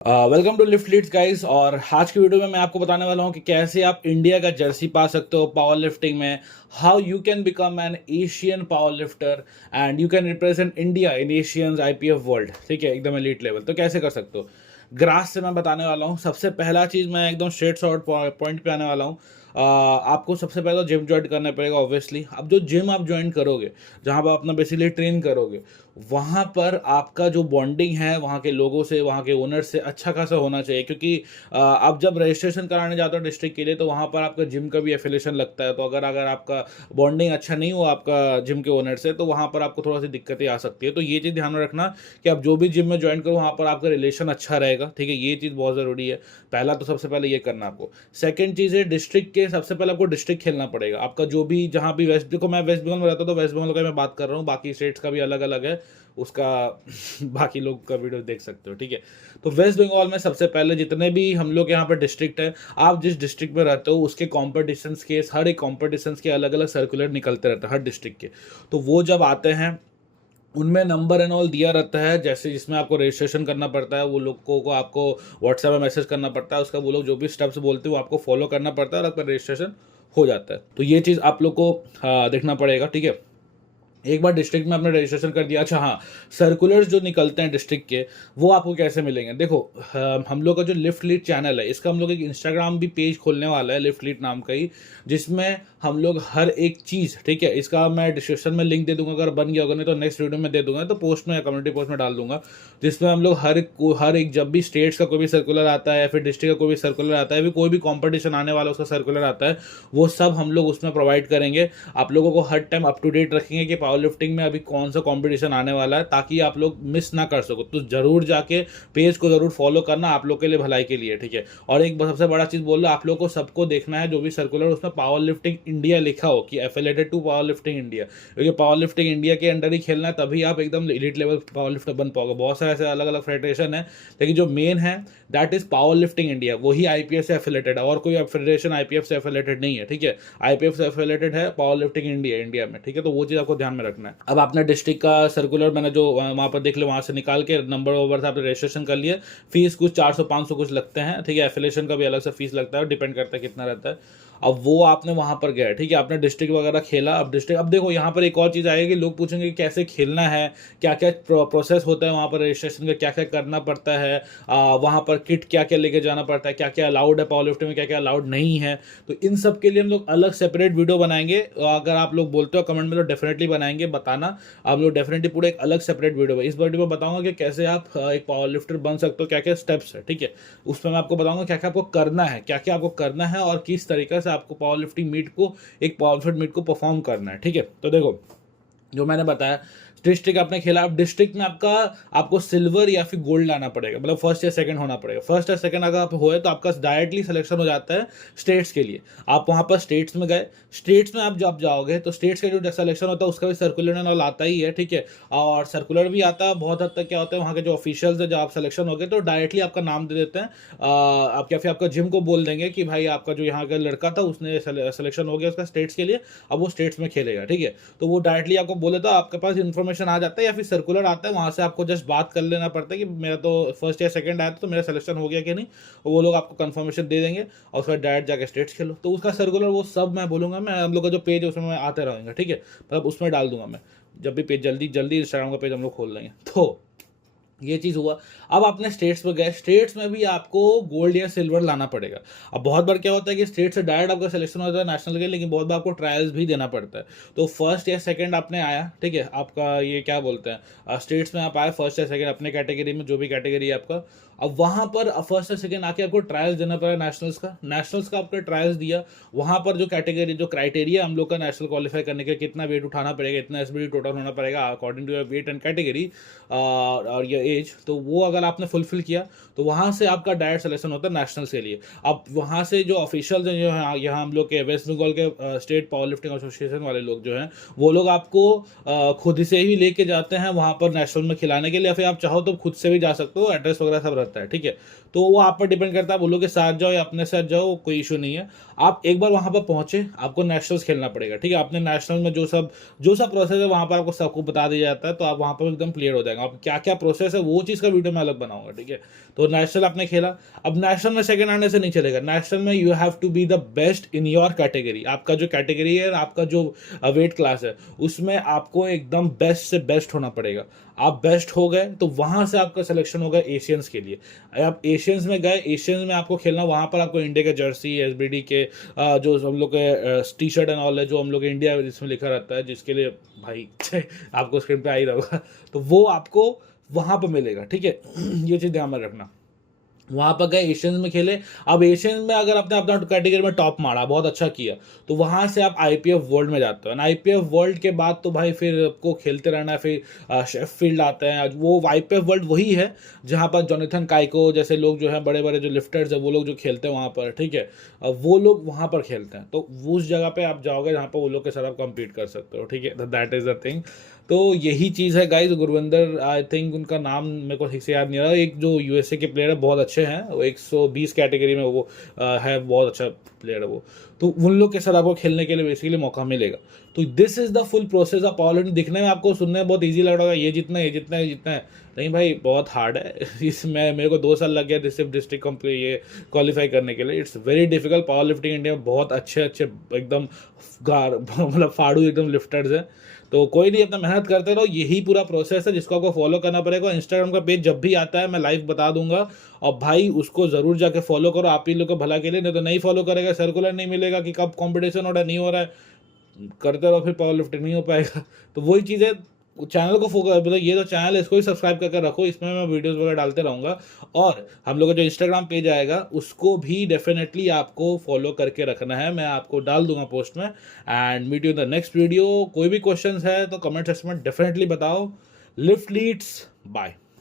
Welcome to Lift Leads guys. और आज की वीडियो में मैं आपको बताने वाला हूं कि कैसे आप इंडिया का जर्सी पा सकते हो पावर लिफ्टिंग में। How you can become an Asian power lifter and you can represent India in Asians IPF world. ठीक है, एकदम एलीट लेवल। तो कैसे कर सकते हो, ग्रास से मैं बताने वाला हूँ। सबसे पहला चीज़ मैं एकदम स्ट्रेट शॉर्ट पॉइंट पे आने वाला हूँ। आपको सबसे पहले तो जिम ज्वाइन करना पड़ेगा ऑब्वियसली। अब जो जिम आप ज्वाइन करोगे, जहाँ पर अपना बेसिकली ट्रेन करोगे, वहाँ पर आपका जो बॉन्डिंग है वहाँ के लोगों से, वहाँ के ओनर से अच्छा खासा होना चाहिए। क्योंकि आप जब रजिस्ट्रेशन कराने जाते हो डिस्ट्रिक्ट के लिए, तो वहाँ पर आपका जिम का भी एफिलेशन लगता है। तो अगर अगर आपका बॉन्डिंग अच्छा नहीं हो आपका जिम के ओनर से, तो वहाँ पर आपको थोड़ा सी दिक्कतें आ सकती है। तो ये चीज़ ध्यान में रखना कि आप जो भी जिम में ज्वाइन करो वहाँ पर आपका रिलेशन अच्छा रहेगा। ठीक है, ये चीज़ बहुत ज़रूरी है। पहला तो सबसे पहले ये करना आपको। सेकंड चीज़ है डिस्ट्रिक्ट के, सबसे पहले आपको डिस्ट्रिक्ट खेलना पड़ेगा। आपका जो भी जहाँ भी वेस्ट, देखो मैं वेस्ट बंगाल में रहता हूँ तो वेस्ट बंगाल का मैं बात कर रहा हूँ, बाकी स्टेट्स का भी अलग अलग है उसका। बाकी लोग का वीडियो देख सकते हो। ठीक है, तो वेस्ट बंगाल में सबसे पहले जितने भी हम लोग यहाँ पर डिस्ट्रिक्ट है, आप जिस डिस्ट्रिक्ट में रहते हो उसके कॉम्पिटिशन्स के, हर एक कॉम्पिटिशन्स के अलग अलग सर्कुलर निकलते रहते हैं हर डिस्ट्रिक्ट के। तो वो जब आते हैं उनमें नंबर एंड ऑल दिया रहता है, जैसे जिसमें आपको रजिस्ट्रेशन करना पड़ता है। वो लोगों को आपको व्हाट्सएप में मैसेज करना पड़ता है, उसका वो लोग जो भी स्टेप्स बोलते हैं वो आपको फॉलो करना पड़ता है और आपका रजिस्ट्रेशन हो जाता है। तो ये चीज़ आप लोग को देखना पड़ेगा। ठीक है, एक बार डिस्ट्रिक्ट में आपने रजिस्ट्रेशन कर दिया। अच्छा हाँ, सर्कुलर्स जो निकलते हैं डिस्ट्रिक्ट के, वो आपको कैसे मिलेंगे? देखो, हम लोग का जो लिफ्ट लीड चैनल है, इसका हम लोग एक इंस्टाग्राम भी पेज खोलने वाला है लिफ्ट लीड नाम का ही, जिसमें हम लोग हर एक चीज़, ठीक है, इसका मैं डिस्क्रिप्शन में लिंक दे दूंगा। अगर बन गया होगा, नहीं तो नेक्स्ट वीडियो में दे दूंगा, तो पोस्ट में या कम्युनिटी पोस्ट में डाल दूंगा, जिसमें हम लोग हर एक जब भी स्टेट्स का कोई भी सर्कुलर आता है या फिर डिस्ट्रिक्ट का कोई भी सर्कुलर आता है, कोई भी कॉम्पिटिशन आने वाला उसका सर्कुलर आता है, वो सब हम लोग उसमें प्रोवाइड करेंगे। आप लोगों को हर टाइम अप टू डेट रखेंगे कि पावर लिफ्टिंग में अभी कौन सा कंपटीशन आने वाला है, ताकि आप लोग मिस ना कर सको। तो जरूर जाके पेज को जरूर फॉलो करना, आप लोग के लिए भलाई के लिए। ठीक है, और एक सबसे बड़ा चीज बोल रहा, आप लोग को सबको देखना है जो भी सर्कुलर उसमें पावर लिफ्टिंग इंडिया लिखा हो कि affiliated to power lifting India, क्योंकि पावर लिफ्टिंग इंडिया के अंडर ही खेलना है, तभी आप एकदम एलीट लेवल पावर लिफ्टर बन पाओगे। बहुत सारे ऐसे अलग अलग फेडरेशन है, लेकिन जो मेन है that is power lifting India, वही आईपीएफ से एफिलेटेड है, और कोई फेडरेशन आईपीएफ से एफिलेटेड नहीं है। ठीक है, आईपीएफ से एफिलेटेड है पावर लिफ्टिंग इंडिया में। ठीक है, तो वो चीज़ आपको ध्यान में रखना है। अब आपने डिस्ट्रिक्ट का सर्कुलर मैंने जो वहाँ पर देख लो, वहाँ से निकाल के नंबर ओवर से आपने रजिस्ट्रेशन कर लिया। फीस कुछ 400-500 कुछ लगते हैं। ठीक है, एफिलेशन का भी अलग से फीस लगता है, डिपेंड करता है कितना रहता है। अब वो आपने वहाँ पर गए, ठीक है, आपने डिस्ट्रिक्ट वगैरह खेला। अब देखो यहाँ पर एक और चीज़ आएगी, लोग पूछेंगे कि कैसे खेलना है, क्या क्या प्रोसेस होता है वहाँ पर रजिस्ट्रेशन का, क्या क्या करना पड़ता है, वहाँ पर किट क्या क्या लेके जाना पड़ता है, क्या क्या अलाउड है पावर लिफ्टिंग में, क्या क्या अलाउड नहीं है। तो इन सब के लिए हम लोग अलग सेपरेट वीडियो बनाएंगे। अगर आप लोग बोलते हो कमेंट में तो डेफिनेटली बनाएंगे, बताना। हम लोग डेफिनेटली पूरे एक अलग सेपरेट वीडियो है, इस वीडियो में बताऊंगा कि कैसे आप एक पावर लिफ्टर बन सकते हो, क्या क्या स्टेप्स है। ठीक है, उसमें मैं आपको बताऊंगा क्या क्या आपको करना है, क्या क्या आपको करना है, और किस तरीके से आपको पावर लिफ्टिंग मीट को, एक पावर लिफ्टिंग मीट को परफॉर्म करना है। ठीक है, तो देखो जो मैंने बताया, डिस्ट्रिक्ट आपने खेला। अब डिस्ट्रिक्ट में आपको सिल्वर या फिर गोल्ड लाना पड़ेगा, मतलब फर्स्ट या सेकंड होना पड़ेगा। फर्स्ट या सेकंड अगर आप होए तो आपका डायरेक्टली सिलेक्शन हो जाता है स्टेट्स के लिए। आप वहाँ पर स्टेट्स में गए, स्टेट्स में आप जब जाओगे तो स्टेट्स का जो सिलेक्शन होता है उसका भी सर्कुलर एंड ऑल आता ही है। ठीक है, और सर्कुलर भी आता है। बहुत हद तक क्या होता है, वहाँ के जो ऑफिशियल्स है, जब आप सिलेक्शन हो गए तो डायरेक्टली आपका नाम दे देते हैं। आप या फिर आपका जिम को बोल देंगे कि भाई आपका जो यहाँ का लड़का था उसने सिलेक्शन हो गया उसका स्टेट्स के लिए, अब वो स्टेट्स में खेलेगा। ठीक है, तो वो डायरेक्टली आपको बोले तो आपके पास इन्फॉर्मेशन आ जाता है, या फिर सर्कुलर आता है, वहाँ से आपको जस्ट बात कर लेना पड़ता है कि मेरा तो फर्स्ट या सेकंड आया था तो मेरा सिलेक्शन हो गया कि नहीं। वो लोग आपको कंफर्मेशन दे देंगे और उसका डायरेक्ट जाके स्टेट्स खेलो। तो उसका सर्कुलर वो सब मैं बोलूँगा, मैं हम लोग का जो पेज है उसमें मैं आते रहूँगा। ठीक है, मतलब उसमें डाल दूंगा मैं, जब भी पेज जल्दी जल्दी इंस्टाग्राम का पेज हम लोग खोल लेंगे। तो ये चीज़ हुआ। अब आपने स्टेट्स में गए, स्टेट्स में भी आपको गोल्ड या सिल्वर लाना पड़ेगा। अब बहुत बार क्या होता है कि स्टेट से डायरेक्ट आपका सिलेक्शन होता है नेशनल के, लेकिन बहुत बार आपको ट्रायल्स भी देना पड़ता है। तो फर्स्ट या सेकंड आपने आया, ठीक है, आपका ये क्या बोलते हैं, स्टेट्स में आप आए फर्स्ट या सेकंड अपने कैटेगरी में, जो भी कैटेगरी है आपका। अब वहाँ पर फर्स्ट या सेकंड आके आपको ट्रायल्स देना पड़ा नेशनल्स का आपका ट्रायल्स दिया। वहाँ पर जो कैटेगरी, जो क्राइटेरिया हम लोग का नेशनल क्वालिफाई करने के, कितना वेट उठाना पड़ेगा, इतना एसबीडी टोटल होना पड़ेगा according to your weight and category और ये एज, तो वो अगर आपने फुलफिल किया तो वहाँ से आपका डायरेक्ट सिलेक्शन होता है नेशनल्स के लिए। अब वहाँ से जो ऑफिशियल्स हैं, जो है यहाँ हम लोग के वेस्ट बंगाल के स्टेट पावर लिफ्टिंग एसोसिएशन वाले लोग जो हैं, वो लोग आपको खुद से ही लेके जाते हैं वहाँ पर नेशनल में खिलाने के लिए, या फिर आप चाहो तो खुद से भी जा सकते हो, एड्रेस वगैरह सब रहता होता है, ठीक है। तो वो आप पर डिपेंड करता है, आप बोलो के साथ जाओ या अपने साथ जाओ, कोई इशू नहीं है। आप एक बार वहाँ पर पहुँचे, आपको नेशनल्स खेलना पड़ेगा, ठीक है। आपने नेशनल में जो सब प्रोसेस है वहाँ पर आपको सबको बता दिया जाता है, तो आप वहाँ पर एकदम क्लियर हो जाएगा। आप क्या क्या प्रोसेस है वो चीज़ का वीडियो मैं अलग बनाऊंगा, ठीक है। तो नेशनल आपने खेला, अब नेशनल में सेकंड आने से नहीं चलेगा। नेशनल में you have to be the best in your category. आपका जो कैटेगरी है, आपका जो वेट क्लास है, उसमें आपको एकदम बेस्ट से बेस्ट होना पड़ेगा। आप बेस्ट हो गए तो वहाँ से आपका सिलेक्शन होगा एशियंस के लिए। आप एशियंस में गए, एशियंस में आपको खेलना, वहाँ पर आपको इंडिया के जर्सी, एसबीडी के जो हम लोग के टी शर्ट एंड ऑल है, जो हम लोग इंडिया जिसमें लिखा रहता है, जिसके लिए भाई आपको स्क्रीन पे आ ही रहा होगा, तो वो आपको वहाँ पर मिलेगा, ठीक है। ये चीज़ ध्यान में रखना। वहाँ पर गए, एशियंस में खेले। अब एशियंस में अगर आपने अपना कैटेगरी में टॉप मारा, बहुत अच्छा किया, तो वहाँ से आप आईपीएफ वर्ल्ड में जाते हो। आईपीएफ वर्ल्ड के बाद तो भाई फिर आपको खेलते रहना है। फिर शेफील्ड आते हैं, वो आईपीएफ वर्ल्ड वही है जहाँ पर जोनाथन काइको जैसे लोग जो हैं, बड़े बड़े जो लिफ्टर्स है, वो लोग जो खेलते हैं वहाँ पर, ठीक है। वो लोग वहाँ पर खेलते हैं, तो उस जगह पर आप जाओगे जहाँ पर वो लोग के साथ आप कम्पीट कर सकते हो, ठीक है। That is the thing. तो यही चीज़ है गाइस। गुरविंदर, आई थिंक उनका नाम मेरे को ठीक से याद नहीं आ रहा, एक जो यूएसए के प्लेयर है, बहुत अच्छे हैं वो, 120 कैटेगरी में वो है, बहुत अच्छा प्लेयर है वो। तो उन लोग के साथ आपको खेलने के लिए बेसिकली मौका मिलेगा। तो this is the full process of power lifting. दिखने में आपको, सुनने में बहुत ईजी लग रहा होगा, ये जितना है, ये जितना है, ये जितना है, नहीं भाई बहुत हार्ड है। इसमें मेरे को 2 साल लग गया सिर्फ डिस्ट्रिक्ट ये क्वालिफाई करने के लिए। It's very difficult. Power lifting India में बहुत अच्छे अच्छे एकदम मतलब फाड़ू एकदम लिफ्टर्स हैं। तो कोई नहीं, अपना मेहनत करते रहो, यही पूरा प्रोसेस है जिसको आपको फॉलो करना पड़ेगा। इंस्टाग्राम का पेज जब भी आता है मैं लाइव बता दूंगा, और भाई उसको ज़रूर जाके फॉलो करो, आप ही लोग को भला के लिए। नहीं तो नहीं फॉलो करेगा, सर्कुलर नहीं मिलेगा कि कब कॉम्पिटिशन हो रहा है, नहीं हो रहा है, करते रहो, फिर पावर लिफ्टिंग नहीं हो पाएगा। तो वही चीज़ है, चैनल को फोकस, मतलब ये तो चैनल है, इसको भी सब्सक्राइब करके रखो, इसमें मैं वीडियोस वगैरह डालते रहूँगा। और हम लोग का जो इंस्टाग्राम पेज आएगा उसको भी डेफिनेटली आपको फॉलो करके रखना है, मैं आपको डाल दूंगा पोस्ट में। And meet you in the next video. कोई भी क्वेश्चन है तो कमेंट सेक्शन में डेफिनेटली बताओ। Lift Leads, bye.